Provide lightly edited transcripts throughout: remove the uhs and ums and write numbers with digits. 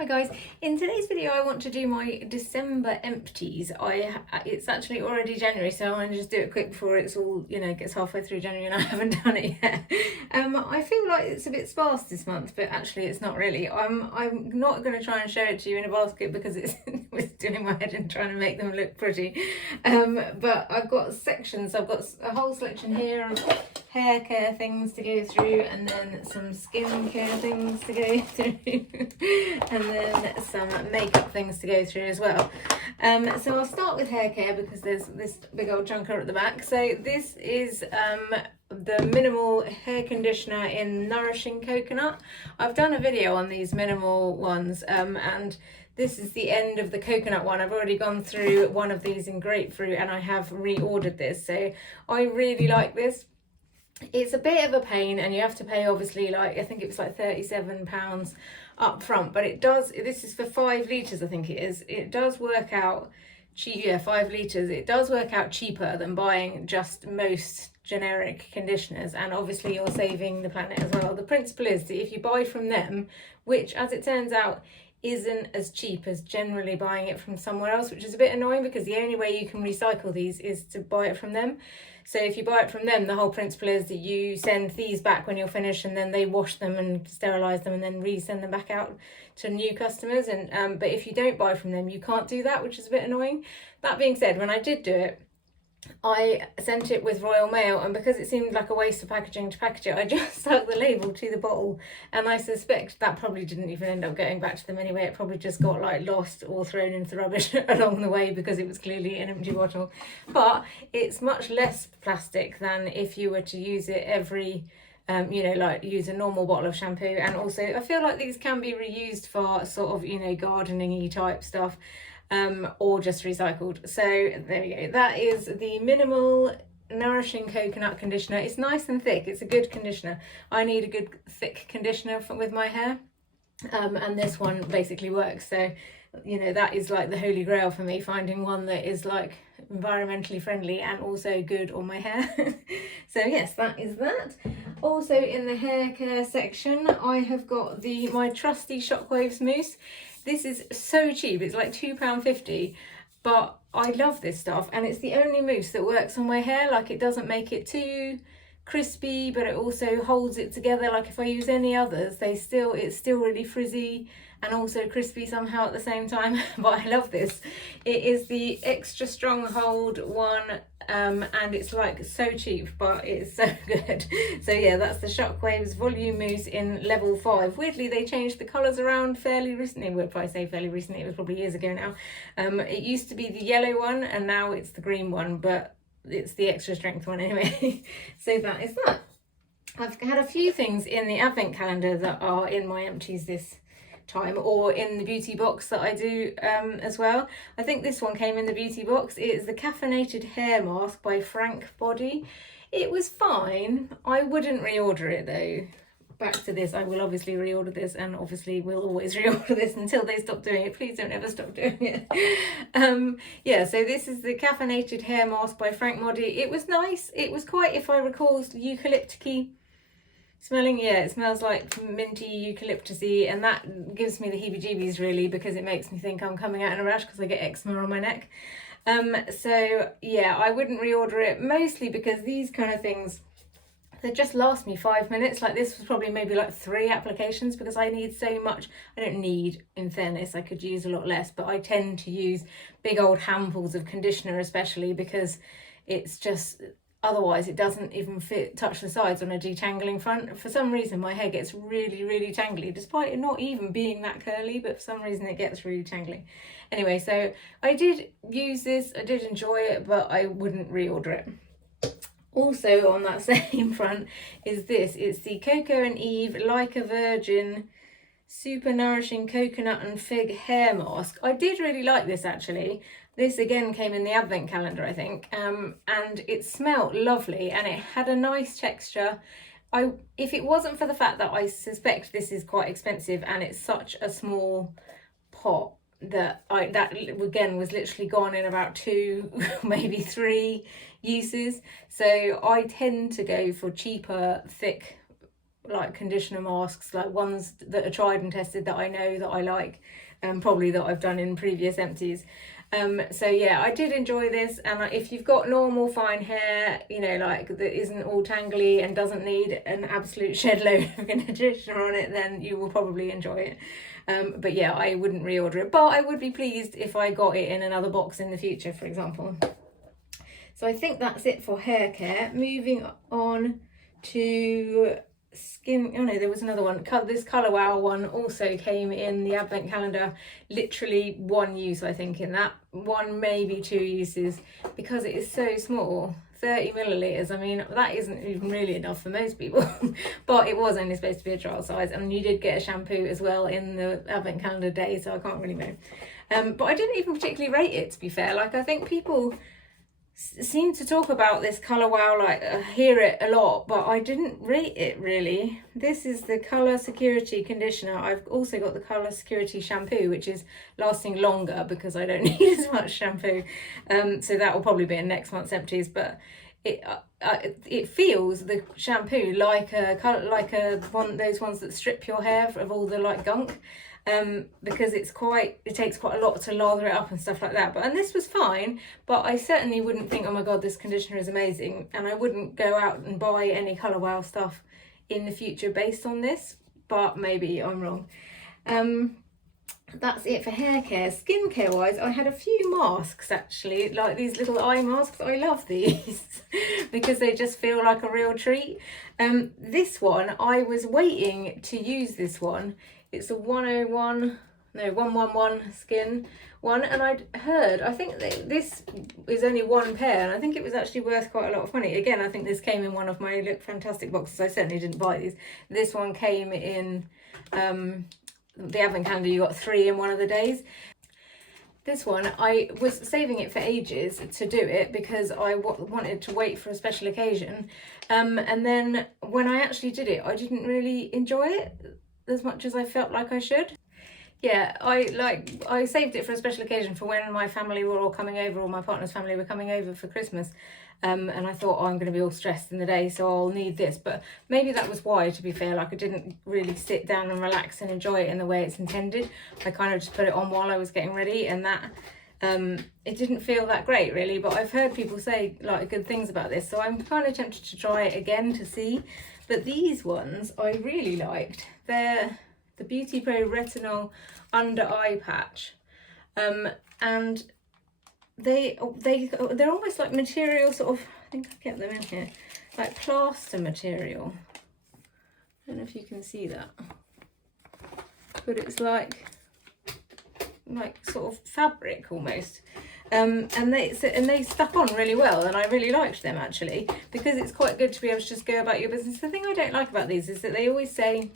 Hi guys, in today's video I want to do my December empties. It's actually already January, so I want to just do it quick before it's all, gets halfway through January and I haven't done it yet. I feel like it's a bit sparse this month, but actually it's not really. I'm not going to try and show it to you in a basket because it's doing my head in trying to make them look pretty. But I've got sections. I've got a whole selection here of hair care things to go through, and then some skin care things to go through, and then some makeup things to go through as well. So I'll start with hair care because there's this big old chunker at the back. So this is the Miniml hair conditioner in Nourishing Coconut. I've done a video on these Miniml ones, and this is the end of the coconut one. I've already gone through one of these in grapefruit and I have reordered this. So I really like this. It's a bit of a pain and you have to pay obviously, like, I think it was like £37 up front, but it does, this is for 5 litres I think it is. It does work out cheap, yeah, 5 litres. It does work out cheaper than buying just most generic conditioners, and obviously you're saving the planet as well. The principle is that if you buy from them, which as it turns out isn't as cheap as generally buying it from somewhere else, which is a bit annoying because the only way you can recycle these is to buy it from them. So if you buy it from them, the whole principle is that you send these back when you're finished, and then they wash them and sterilize them and then resend them back out to new customers. And but if you don't buy from them, you can't do that, which is a bit annoying. That being said, when I did do it, I sent it with Royal Mail, and because it seemed like a waste of packaging to package it, I just stuck the label to the bottle, and I suspect that probably didn't even end up going back to them anyway. It probably just got like lost or thrown into the rubbish along the way because it was clearly an empty bottle. But it's much less plastic than if you were to use it every like use a normal bottle of shampoo. And also I feel like these can be reused for sort of gardening-y type stuff, or just recycled. So there we go. That is the Miniml Nourishing Coconut Conditioner. It's nice and thick. It's a good conditioner. I need a good thick conditioner with my hair, and this one basically works. So that is like the holy grail for me, finding one that is like environmentally friendly and also good on my hair. So yes, that is that. Also in the hair care section, I have got my trusty Shockwaves mousse. This is so cheap, it's like £2.50, but I love this stuff, and it's the only mousse that works on my hair. Like, it doesn't make it too crispy, but it also holds it together. Like, if I use any others, it's still really frizzy and also crispy somehow at the same time. But I love this. It is the extra strong hold one, and it's like so cheap, but it's so good. So yeah, that's the Shockwaves volume mousse in level 5. Weirdly, they changed the colours around fairly recently. Well, if I say fairly recently, it was probably years ago now. It used to be the yellow one and now it's the green one, but it's the extra strength one anyway. So that is that. I've had a few things in the advent calendar that are in my empties this time, or in the beauty box that I do as well. I think this one came in the beauty box. It's the Caffeinated hair mask by Frank Body. It was fine. I wouldn't reorder it though. Back to this, I will obviously reorder this, and obviously will always reorder this until they stop doing it. Please don't ever stop doing it. Yeah, so this is the Caffeinated hair mask by Frank Body. It was nice. It was quite, if I recall, eucalyptic-y smelling. Yeah, it smells like minty eucalyptusy, and that gives me the heebie-jeebies really, because it makes me think I'm coming out in a rash because I get eczema on my neck. So yeah, I wouldn't reorder it, mostly because these kind of things, they just last me 5 minutes. Like, this was probably maybe like 3 applications because I need so much. I don't need, in fairness, I could use a lot less, but I tend to use big old handfuls of conditioner, especially because it's just, otherwise it doesn't even touch the sides on a detangling front. For some reason my hair gets really, really tangly, despite it not even being that curly, but for some reason it gets really tangly. Anyway, so I did use this, I did enjoy it, but I wouldn't reorder it. Also on that same front is this. It's the Coco and Eve Like a Virgin Super Nourishing Coconut and Fig Hair Mask. I did really like this actually. This again came in the advent calendar, I think, and it smelled lovely and it had a nice texture. If it wasn't for the fact that I suspect this is quite expensive and it's such a small pot, that again was literally gone in about 2, maybe 3 uses. So I tend to go for cheaper, thick like conditioner masks, like ones that are tried and tested that I know that I like, probably that I've done in previous empties. So yeah, I did enjoy this, and if you've got normal fine hair, you know, like that isn't all tangly and doesn't need an absolute shed load of conditioner on it, then you will probably enjoy it. But yeah, I wouldn't reorder it, but I would be pleased if I got it in another box in the future, for example. So I think that's it for hair care. Moving on to skin. Oh no, there was another one. This Colour Wow one also came in the advent calendar. Literally one use, I think, in that one, maybe 2 uses, because it is so small. 30 millilitres. I mean, that isn't even really enough for most people, but it was only supposed to be a trial size, and you did get a shampoo as well in the advent calendar day, so I can't really know. But I didn't even particularly rate it, to be fair. Like, I think people seem to talk about this Colour Wow, like hear it a lot, but I didn't rate it really. This is the Colour Security conditioner. I've also got the Colour Security shampoo, which is lasting longer because I don't need as much shampoo, so that will probably be in next month's empties. But it feels, the shampoo, like those ones that strip your hair of all the like gunk, because it takes quite a lot to lather it up and stuff like that. And this was fine, but I certainly wouldn't think, oh my god, this conditioner is amazing, and I wouldn't go out and buy any Colour Wow stuff in the future based on this, but maybe I'm wrong. That's it for hair care. Skincare wise, I had a few masks actually, like these little eye masks. I love these because they just feel like a real treat. This one, I was waiting to use this one. It's a 111 skin one, and I'd heard, I think that this is only one pair, and I think it was actually worth quite a lot of money. Again, I think this came in one of my Look Fantastic boxes. I certainly didn't buy these. This one came in the advent calendar. You got 3 in one of the days. This one, I was saving it for ages to do it because I wanted to wait for a special occasion, and then when I actually did it, I didn't really enjoy it as much as I felt like I should. Yeah, I saved it for a special occasion, for when my family were all coming over, or my partner's family were coming over for Christmas, and I thought, oh, I'm going to be all stressed in the day, so I'll need this. But maybe that was why, to be fair. Like, I didn't really sit down and relax and enjoy it in the way it's intended. I kind of just put it on while I was getting ready, and that it didn't feel that great really. But I've heard people say like good things about this, so I'm kind of tempted to try it again to see. But these ones I really liked. They're the Beauty Pro Retinol Under Eye Patch, and they're almost like material, sort of, I think I kept them in here, like plaster material. I don't know if you can see that, but it's like sort of fabric almost. And they stuck on really well, and I really liked them actually, because it's quite good to be able to just go about your business. The thing I don't like about these is that they always say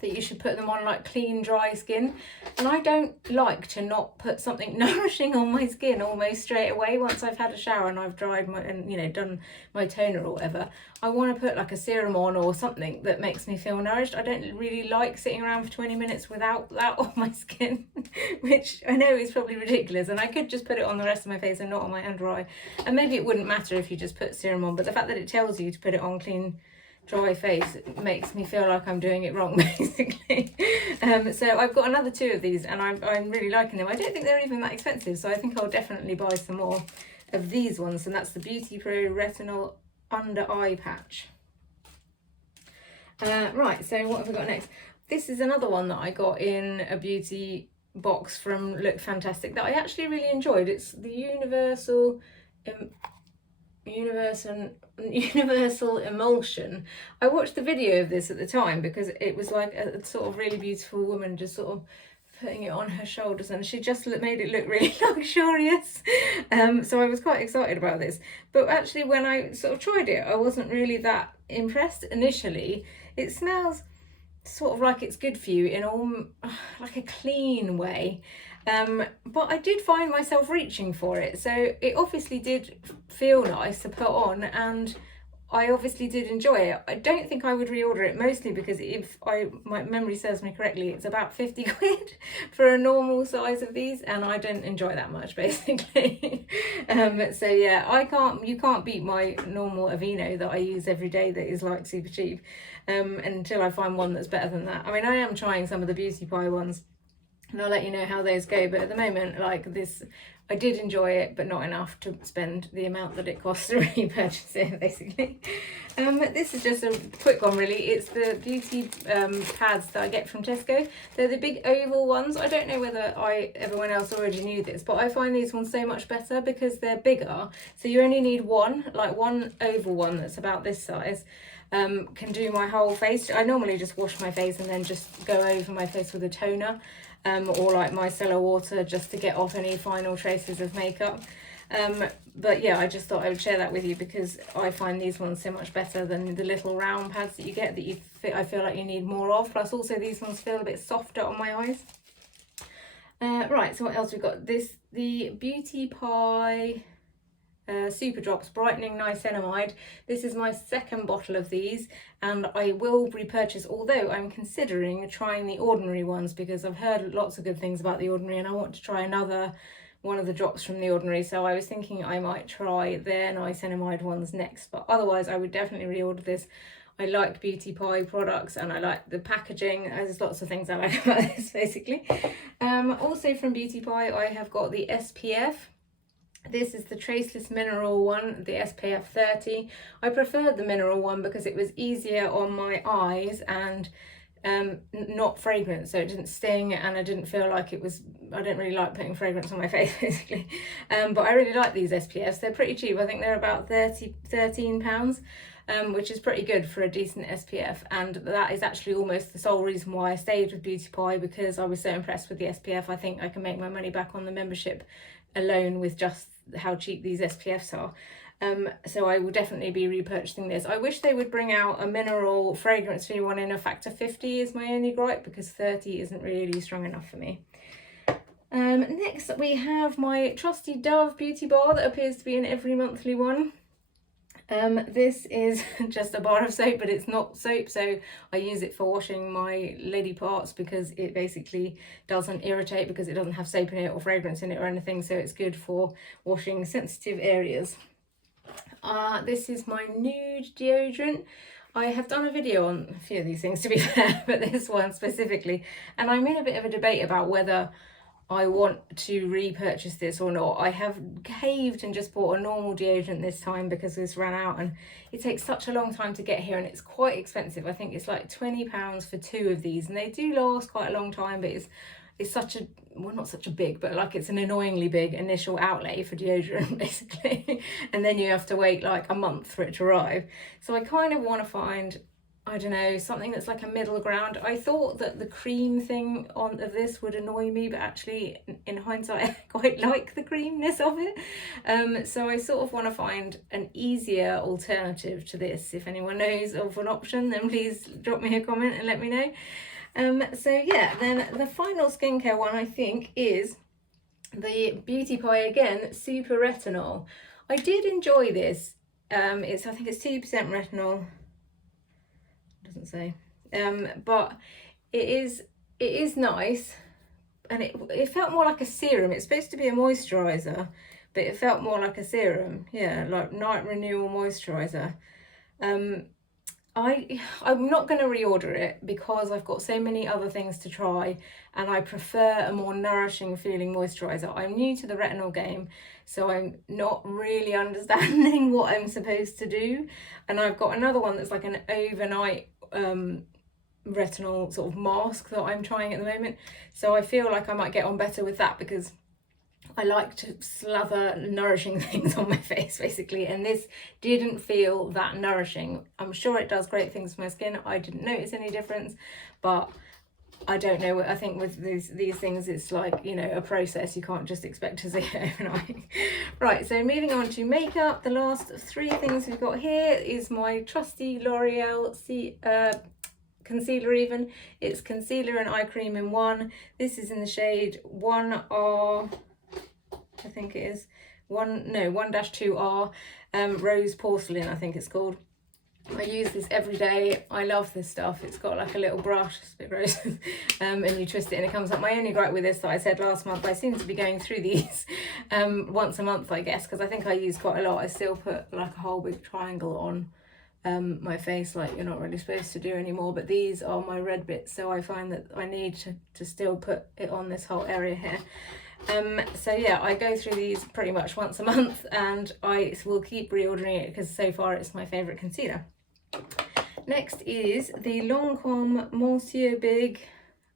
that you should put them on like clean, dry skin, and I don't like to not put something nourishing on my skin almost straight away once I've had a shower and I've dried my, and you know, done my toner or whatever. I want to put like a serum on or something that makes me feel nourished. I don't really like sitting around for 20 minutes without that on my skin, which I know is probably ridiculous, and I could just put it on the rest of my face and not on my under eye, and maybe it wouldn't matter if you just put serum on, but the fact that it tells you to put it on clean, dry face, it makes me feel like I'm doing it wrong basically. So I've got another 2 of these, and I'm really liking them. I don't think they're even that expensive, so I think I'll definitely buy some more of these ones, and that's the Beauty Pro Retinol Under Eye Patch. Right, so what have we got next? This is another one that I got in a beauty box from Look Fantastic that I actually really enjoyed. It's the Universal Emulsion. I watched the video of this at the time because it was like a sort of really beautiful woman just sort of putting it on her shoulders, and she just made it look really luxurious. So I was quite excited about this, but actually when I sort of tried it, I wasn't really that impressed initially. It smells sort of like it's good for you in all like a clean way, but I did find myself reaching for it, so it obviously did feel nice to put on, and I obviously did enjoy it. I don't think I would reorder it, mostly because my memory serves me correctly, it's about 50 quid for a normal size of these, and I don't enjoy that much basically. So yeah, you can't beat my normal Aveeno that I use every day that is like super cheap, until I find one that's better than that. I mean, I am trying some of the Beauty Pie ones, and I'll let you know how those go, but at the moment, like this, I did enjoy it, but not enough to spend the amount that it costs to repurchase it, basically. This is just a quick one, really. It's the beauty pads that I get from Tesco. They're the big oval ones. I don't know whether everyone else already knew this, but I find these ones so much better because they're bigger. So you only need one oval one that's about this size. Can do my whole face. I normally just wash my face and then just go over my face with a toner. Or like micellar water, just to get off any final traces of makeup. But yeah, I just thought I would share that with you because I find these ones so much better than the little round pads that you get that I feel like you need more of. Plus also these ones feel a bit softer on my eyes. Right, so what else we've got? The Beauty Pie Super Drops Brightening Niacinamide. This is my second bottle of these, and I will repurchase, although I'm considering trying the ordinary ones because I've heard lots of good things about the ordinary and I want to try another one of the drops from the ordinary. So I was thinking I might try their niacinamide ones next, but otherwise I would definitely reorder this. I like Beauty Pie products and I like the packaging. There's lots of things I like about this basically. Also from Beauty Pie I have got the SPF. This is the Traceless mineral one, the SPF 30. I preferred the mineral one because it was easier on my eyes and not fragrant, so it didn't sting and I didn't feel like it was, I don't really like putting fragrance on my face basically. But I really like these SPFs. They're pretty cheap. I think they're about £13, which is pretty good for a decent SPF, and that is actually almost the sole reason why I stayed with Beauty Pie, because I was so impressed with the SPF. I think I can make my money back on the membership alone with just how cheap these SPFs are. So I will definitely be repurchasing this. I wish they would bring out a mineral fragrance free one in a factor 50 is my only gripe, because 30 isn't really strong enough for me. Next we have my trusty Dove beauty bar that appears to be in every monthly one. This is just a bar of soap, but it's not soap, so I use it for washing my lady parts because it basically doesn't irritate because it doesn't have soap in it or fragrance in it or anything, so it's good for washing sensitive areas. This is my Nuud Deoderant. I have done a video on a few of these things to be fair, but this one specifically, and I'm in a bit of a debate about whether I want to repurchase this or not. I have caved and just bought a normal deodorant this time because this ran out, and it takes such a long time to get here and it's quite expensive. I think it's like £20 for 2 of these, and they do last quite a long time, but it's such a, well, not such a big, but like it's an annoyingly big initial outlay for deodorant basically, and then you have to wait like a month for it to arrive. So I kind of want to find, I don't know, something that's like a middle ground. I thought that the cream thing of this would annoy me, but actually in hindsight I quite like the creaminess of it. So I sort of want to find an easier alternative to this. If anyone knows of an option, then please drop me a comment and let me know. So yeah, then the final skincare one I think is the Beauty Pie again, Super Retinol. I did enjoy this. I think it's 2% retinol. Doesn't say, but it is nice, and it felt more like a serum. It's supposed to be a moisturizer, but it felt more like a serum. Yeah, like night renewal moisturizer. I'm not going to reorder it because I've got so many other things to try, and I prefer a more nourishing feeling moisturizer. I'm new to the retinol game, so I'm not really understanding what I'm supposed to do, and I've got another one that's like an overnight retinol sort of mask that I'm trying at the moment, so I feel like I might get on better with that because I like to slather nourishing things on my face basically, and this didn't feel that nourishing. I'm sure it does great things for my skin. I didn't notice any difference, but I don't know. I think with these things it's like, you know, a process. You can't just expect to see it overnight. Right, so moving on to makeup, the last 3 things we've got here is my trusty L'Oreal concealer even. It's concealer and eye cream in one. This is in the shade 1R, I think it is 1-2R, Rose Porcelain I think it's called. I use this every day. I love this stuff. It's got like a little brush, it's a bit gross, and you twist it and it comes up. My only gripe with this that I said last month, I seem to be going through these once a month, I guess, because I think I use quite a lot. I still put like a whole big triangle on my face, like you're not really supposed to do anymore, but these are my red bits, so I find that I need to still put it on this whole area here. So yeah, I go through these pretty much once a month, and I will keep reordering it because so far it's my favourite concealer. Next is the Lancome Monsieur Big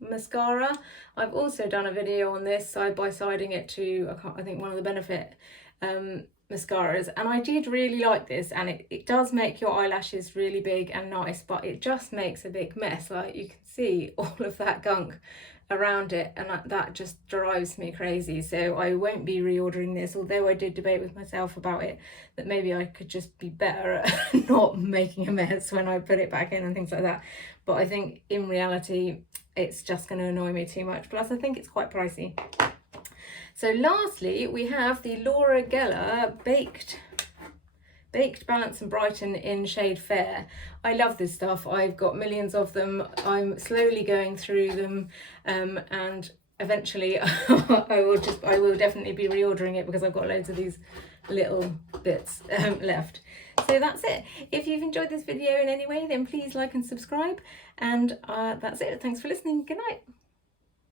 mascara. I've also done a video on this, side by siding it to I think one of the Benefit mascaras, and I did really like this, and it does make your eyelashes really big and nice, but it just makes a big mess. Like you can see all of that gunk around it, and that just drives me crazy. So I won't be reordering this, although I did debate with myself about it, that maybe I could just be better at not making a mess when I put it back in and things like that. But I think in reality it's just going to annoy me too much, plus I think it's quite pricey. So lastly, we have the Laura Geller Baked Balance and Brighten in shade Fair. I love this stuff. I've got millions of them. I'm slowly going through them, and eventually I will definitely be reordering it because I've got loads of these little bits left. So that's it. If you've enjoyed this video in any way, then please like and subscribe, and that's it. Thanks for listening. Good night.